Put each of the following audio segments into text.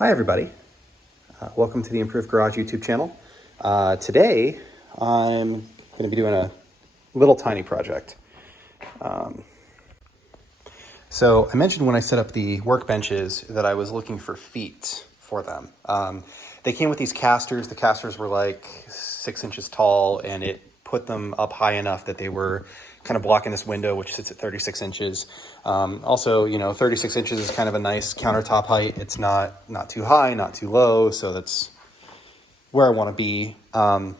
Hi everybody, welcome to the Improved Garage YouTube channel. Today I'm going to be doing a little tiny project. So I mentioned when I set up the workbenches that I was looking for feet for them. They came with these casters. The casters were like 6 inches tall, and it put them up high enough that they were kind of blocking this window, which sits at 36 inches. Also, 36 inches is kind of a nice countertop height. It's not too high, not too low, so that's where I want to be. And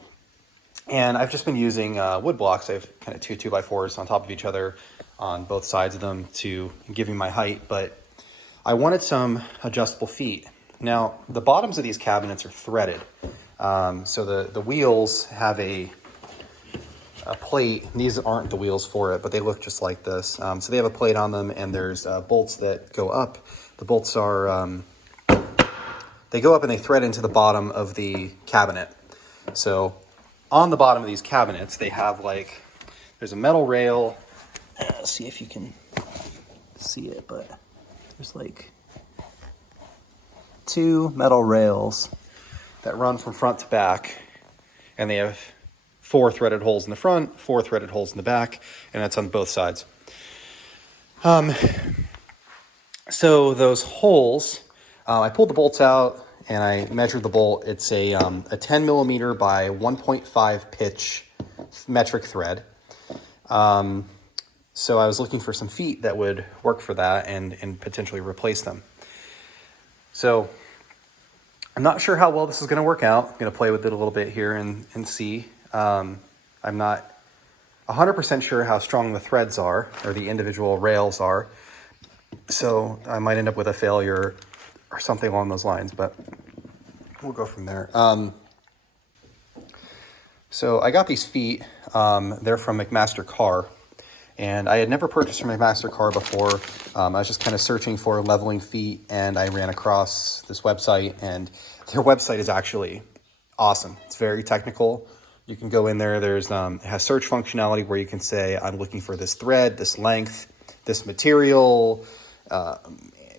I've just been using wood blocks. I have kind of two 2x4s on top of each other on both sides of them to give me my height, but I wanted some adjustable feet. Now, the bottoms of these cabinets are threaded. So the wheels have a plate. These aren't the wheels for it, but they look just like this. So they have a plate on them, and there's bolts that go up. The bolts are, they go up and they thread into the bottom of the cabinet. So on the bottom of these cabinets, they have there's a metal rail. Let's see if you can see it, but there's two metal rails that run from front to back, and they have 4 threaded holes in the front, 4 threaded holes in the back, and that's on both sides. So those holes, I pulled the bolts out and I measured the bolt. It's a 10 millimeter by 1.5 pitch metric thread. So I was looking for some feet that would work for that and potentially replace them. So I'm not sure how well this is going to work out. I'm going to play with it a little bit here and see. I'm not 100% sure how strong the threads are or the individual rails are. So I might end up with a failure or something along those lines, but we'll go from there. So I got these feet. They're from McMaster Carr. And I had never purchased from McMaster Carr before. I was just kind of searching for leveling feet, and I ran across this website, and their website is actually awesome. It's very technical. You can go in there. There's it has search functionality where you can say, I'm looking for this thread, this length, this material,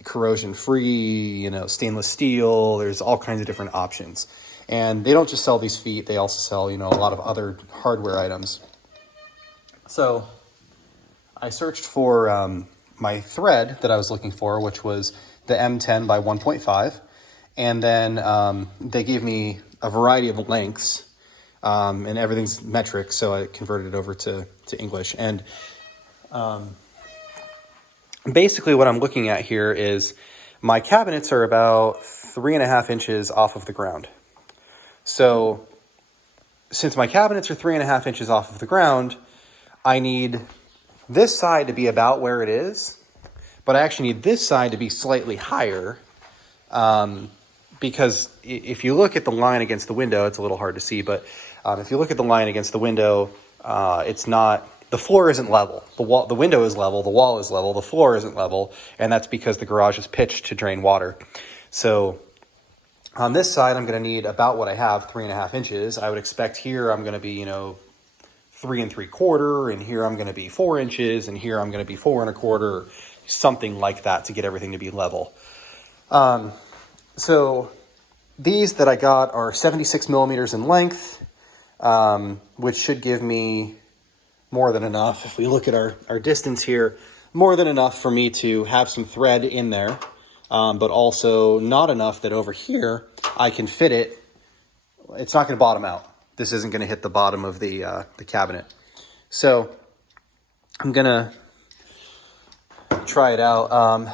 corrosion-free, stainless steel. There's all kinds of different options. And they don't just sell these feet. They also sell, a lot of other hardware items. So I searched for my thread that I was looking for, which was the M10 by 1.5. And then they gave me a variety of lengths, and everything's metric, so I converted it over to English. And basically what I'm looking at here is my cabinets are about 3.5 inches off of the ground. So since my cabinets are 3.5 inches off of the ground, I need this side to be about where it is, but I actually need this side to be slightly higher, because if you look at the line against the window, it's a little hard to see, but if you look at the line against the window, the floor isn't level. The window is level, the wall is level, the floor isn't level, and that's because the garage is pitched to drain water. So on this side, I'm going to need about what I have, 3.5 inches. I would expect here I'm going to be, 3 3/4, and here I'm going to be 4 inches, and here I'm going to be 4 1/4, something like that to get everything to be level. So these that I got are 76 millimeters in length, which should give me more than enough. If we look at our distance here, more than enough for me to have some thread in there, but also not enough that over here I can fit it. It's not going to bottom out. This isn't going to hit the bottom of the cabinet. So I'm going to try it out.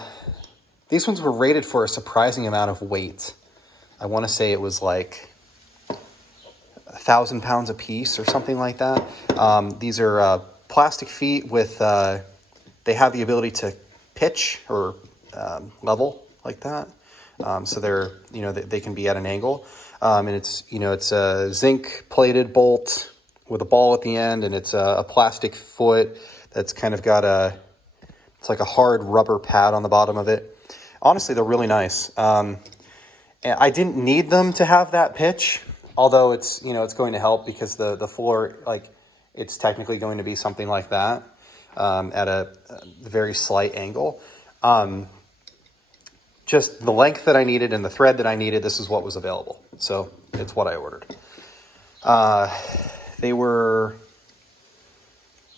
These ones were rated for a surprising amount of weight. I want to say it was 1,000 pounds a piece or something like that. These are plastic feet with, they have the ability to pitch or level like that. So they're, they can be at an angle. And it's a zinc plated bolt with a ball at the end, and it's a plastic foot that's kind of got it's like a hard rubber pad on the bottom of it. Honestly, they're really nice. And I didn't need them to have that pitch, although it's going to help because the floor, it's technically going to be something like that, at a very slight angle. just the length that I needed and the thread that I needed. This is what was available. So it's what I ordered.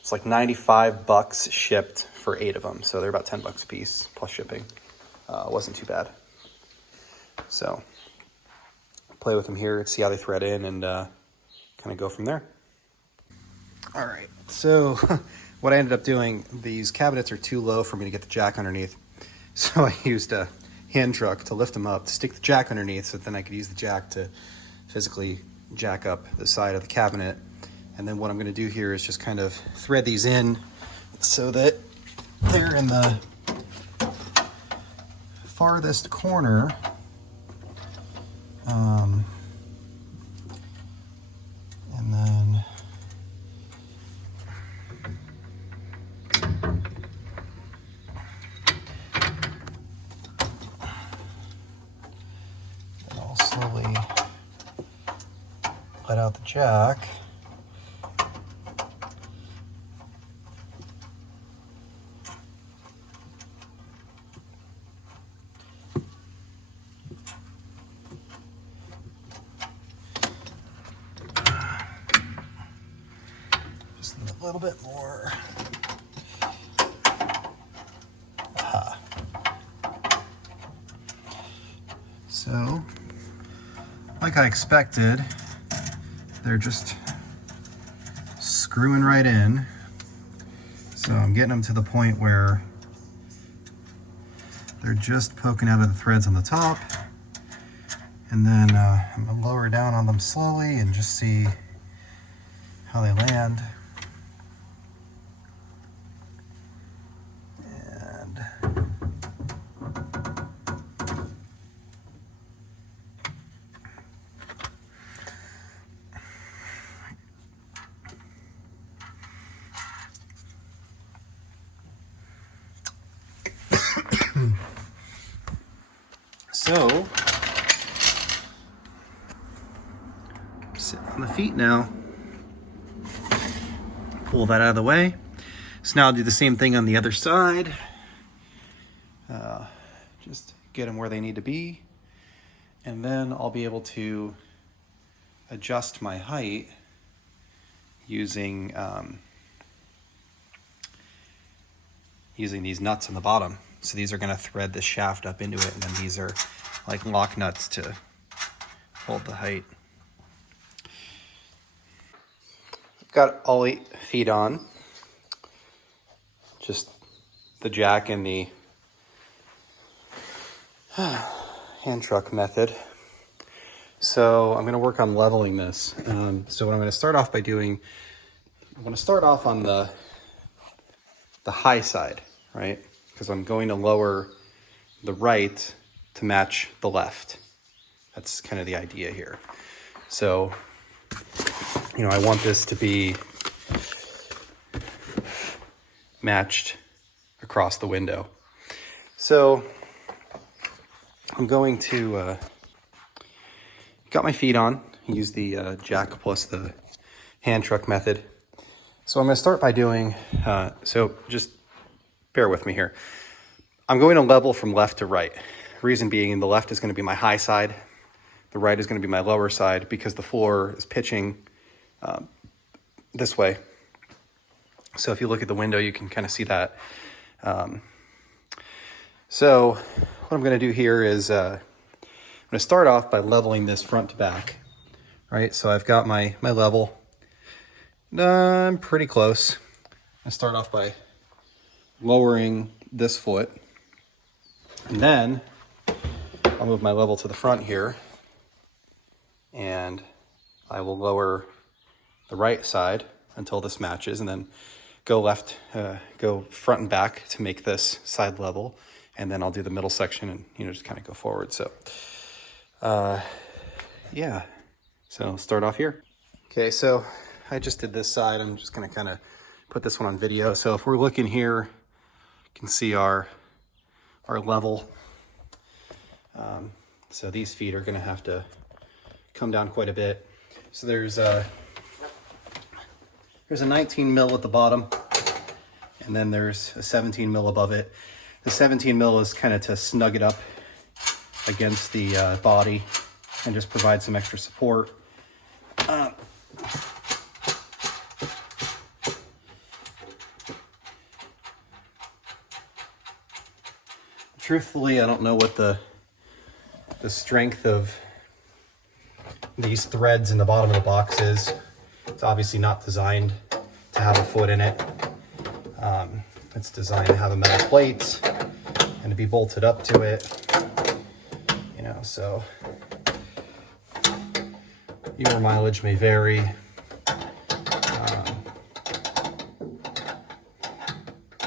It's like 95 bucks shipped for 8 of them. So they're about 10 bucks a piece plus shipping. It wasn't too bad. So play with them here, see how they thread in, and kind of go from there. All right, so what I ended up doing, these cabinets are too low for me to get the jack underneath. So I used a hand truck to lift them up, to stick the jack underneath, so then I could use the jack to physically jack up the side of the cabinet. And then what I'm gonna do here is just kind of thread these in so that they're in the farthest corner. And then I'll slowly let out the jack. Just need a little bit more. Aha. So, like I expected, they're just screwing right in. So I'm getting them to the point where they're just poking out of the threads on the top. And then I'm gonna lower down on them slowly and just see how they land. And so sit on the feet now. Pull that out of the way. So now I'll do the same thing on the other side. Just get them where they need to be. And then I'll be able to adjust my height using these nuts on the bottom. So these are going to thread the shaft up into it, and then these are like lock nuts to hold the height. I've got all 8 feet on. Just the jack and the hand truck method. So I'm going to work on leveling this. So what I'm going to start off by doing, I'm going to start off on the high side, right? Because I'm going to lower the right to match the left. That's kind of the idea here. So, you know, I want this to be matched across the window. So I'm going to, got my feet on, use the jack plus the hand truck method. So I'm going to start by doing, so just bear with me here. I'm going to level from left to right. Reason being, the left is going to be my high side. The right is going to be my lower side because the floor is pitching this way. So if you look at the window, you can kind of see that. So what I'm going to do here is I'm going to start off by leveling this front to back. Right, so I've got my level. I'm pretty close. I start off by lowering this foot, and then I'll move my level to the front here, and I will lower the right side until this matches, and then go go front and back to make this side level, and then I'll do the middle section and, you know, just kind of go forward. So, yeah, so I'll start off here. Okay, so I just did this side. I'm just gonna kind of put this one on video. So if we're looking here, you can see our level. So these feet are gonna have to come down quite a bit. So there's a 19 mil at the bottom, and then there's a 17 mil above it. The 17 mil is kind of to snug it up against the body and just provide some extra support. Truthfully, I don't know what the strength of these threads in the bottom of the box is. It's obviously not designed to have a foot in it. It's designed to have a metal plate and to be bolted up to it, you know, so your mileage may vary.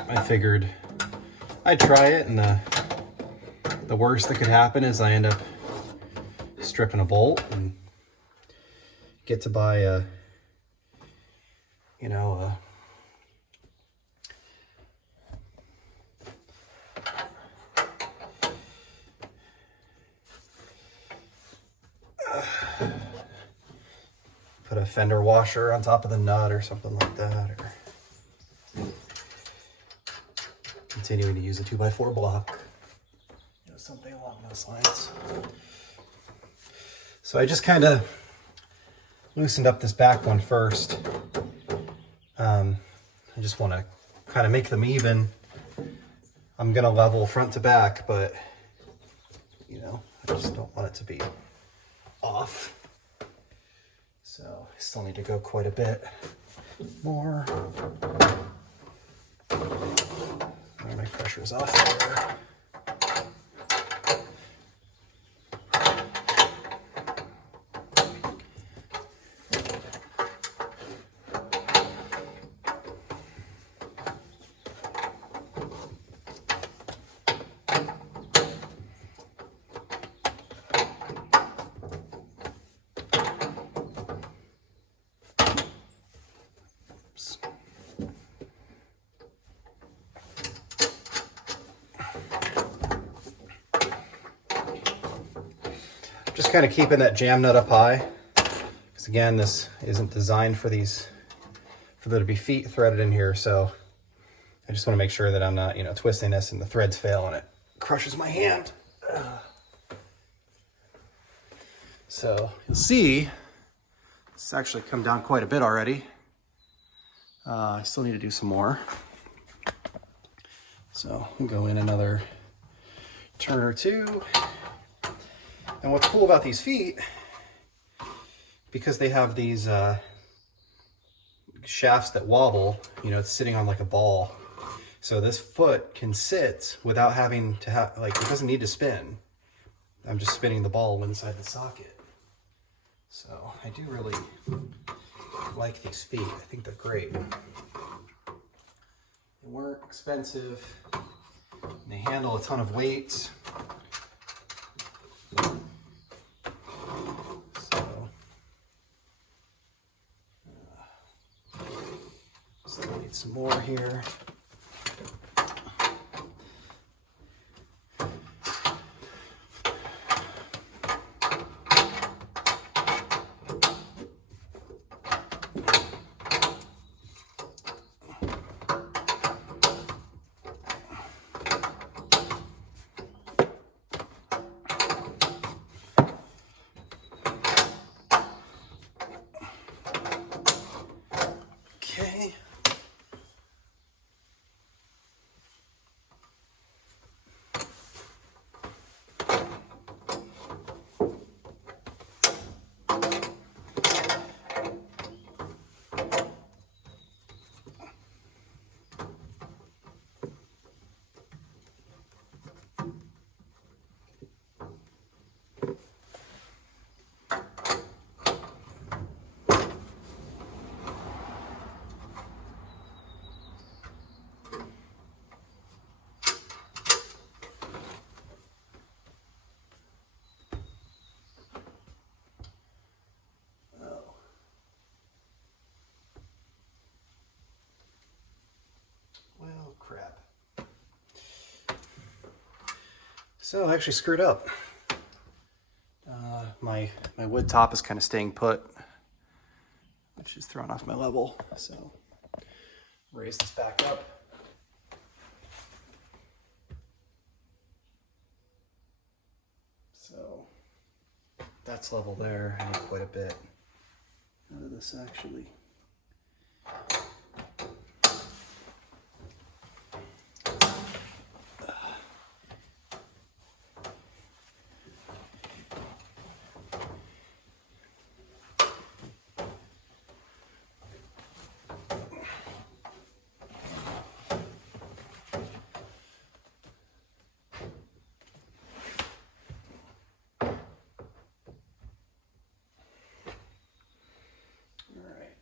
I figured I'd try it, and the worst that could happen is I end up stripping a bolt and get to buy a, you know, put a fender washer on top of the nut or something like that, or continuing to use a 2x4 block, you know, something along those lines. So I just kind of loosened up this back one first. I just want to kind of make them even. I'm gonna level front to back, but you know, I just don't want it to be off. So I still need to go quite a bit more. My pressure is off there. Just kind of keeping that jam nut up high, because again, this isn't designed for there to be feet threaded in here. So I just want to make sure that I'm not, you know, twisting this and the threads fail and it crushes my hand. So you'll see it's actually come down quite a bit already. I still need to do some more. So I'll go in another turn or two. And what's cool about these feet, because they have these shafts that wobble, you know, it's sitting on like a ball. So this foot can sit without having to have, like, it doesn't need to spin. I'm just spinning the ball inside the socket. So I do really like these feet. I think they're great. They weren't expensive. They handle a ton of weight. Still need some more here. Okay. Well, crap. So I actually screwed up. My wood top is kind of staying put, which is throwing off my level. So raise this back up. that's level there. I need quite a bit out of this actually.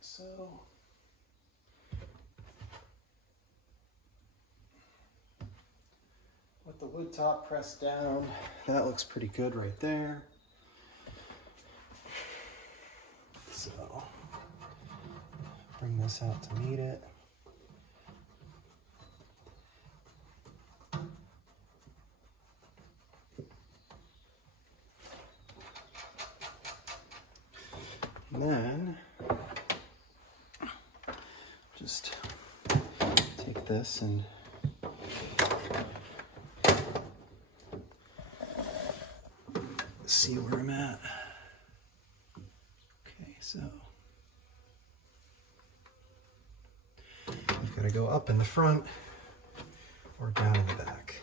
So with the wood top pressed down, that looks pretty good right there. So bring this out to meet it. And then just take this and see where I'm at. Okay, so I've got to go up in the front or down in the back.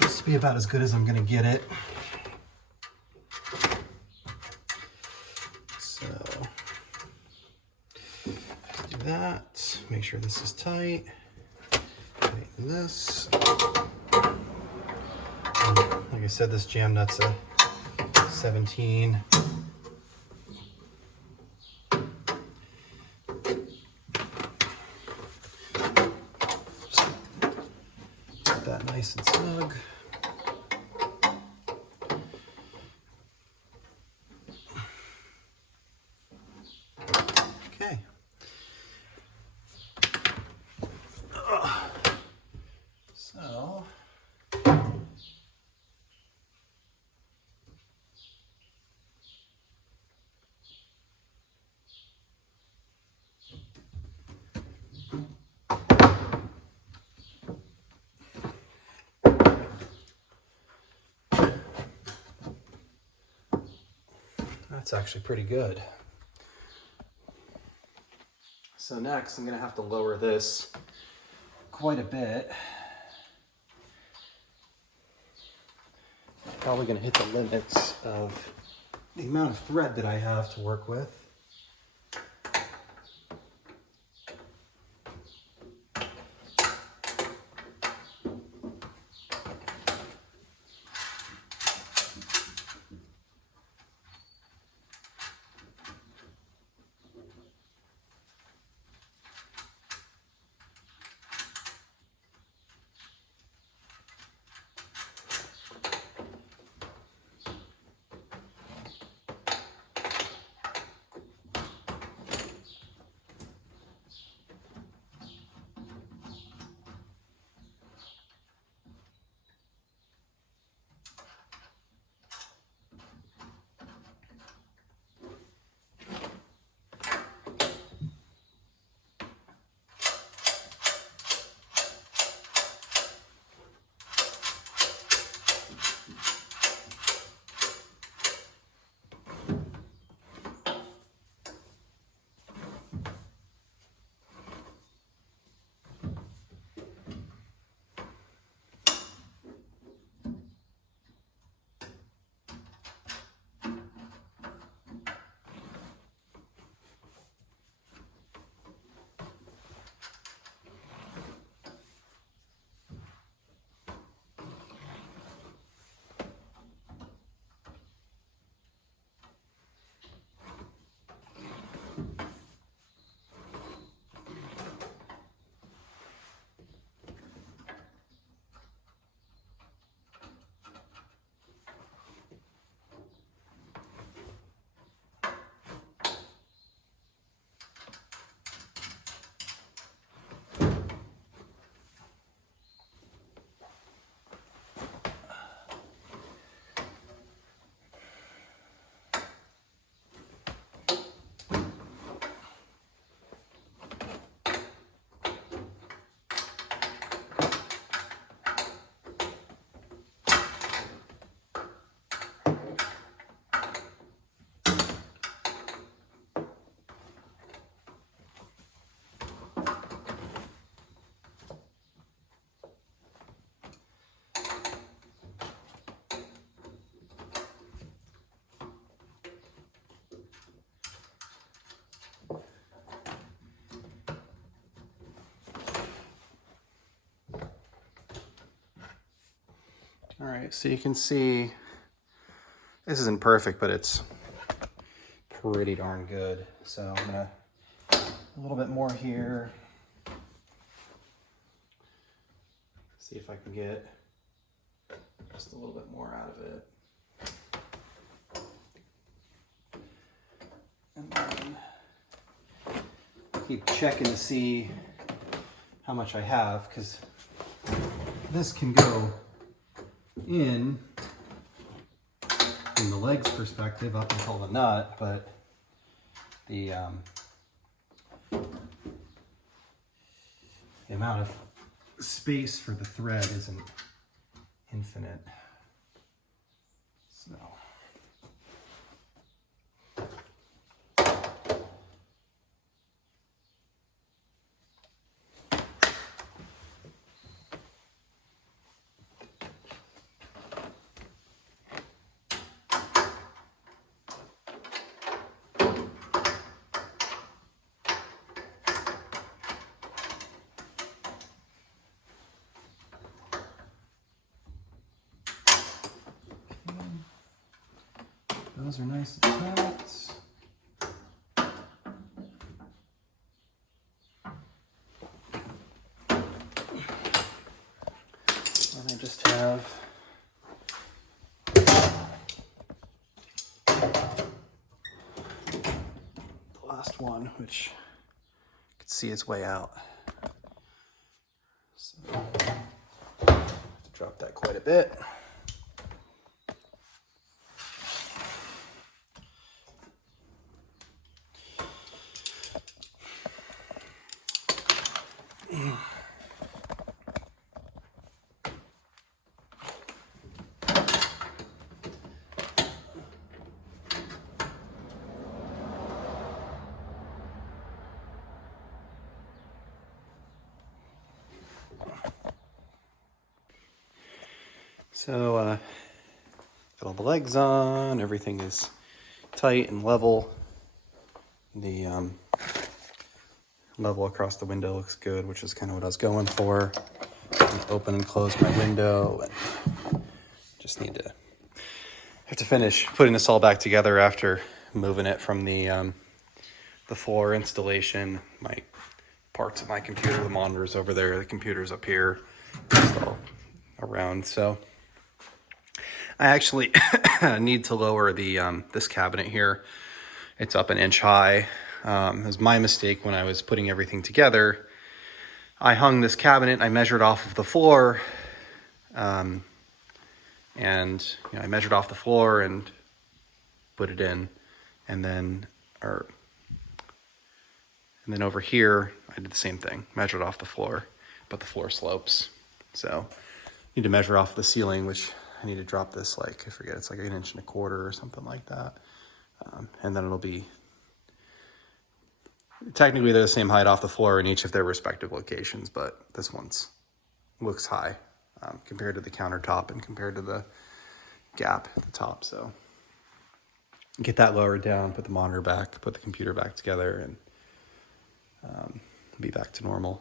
This will be about as good as I'm going to get it. So do that. Make sure this is tight. Tighten this. Like I said, this jam nut's a 17. Get that nice and snug. Okay. So that's actually pretty good. So next I'm going to have to lower this quite a bit. Probably going to hit the limits of the amount of thread that I have to work with. All right, so you can see this isn't perfect, but it's pretty darn good. So I'm gonna a little bit more here. See if I can get just a little bit more out of it. And then keep checking to see how much I have, because this can go in from the legs perspective up until the nut, but the amount of space for the thread isn't infinite. So those are nice and tight. And I just have the last one, which you can see its way out. So drop that quite a bit. So, got all the legs on, everything is tight and level. The level across the window looks good, which is kind of what I was going for. Open and close my window. Just have to finish putting this all back together after moving it from the floor installation. My parts of my computer, the monitor's over there, the computer's up here, just all around. So I actually need to lower the this cabinet here. It's up an inch high. It was my mistake when I was putting everything together. I hung this cabinet, I measured off of the floor, and I measured off the floor and put it in, and then over here I did the same thing, measured off the floor, but the floor slopes, so I need to measure off the ceiling, which I need to drop this, like, I forget, it's like 1.25 inches or something like that, and then it'll be technically they're the same height off the floor in each of their respective locations, but this one's looks high compared to the countertop and compared to the gap at the top. So get that lowered down, put the monitor back, put the computer back together, and be back to normal.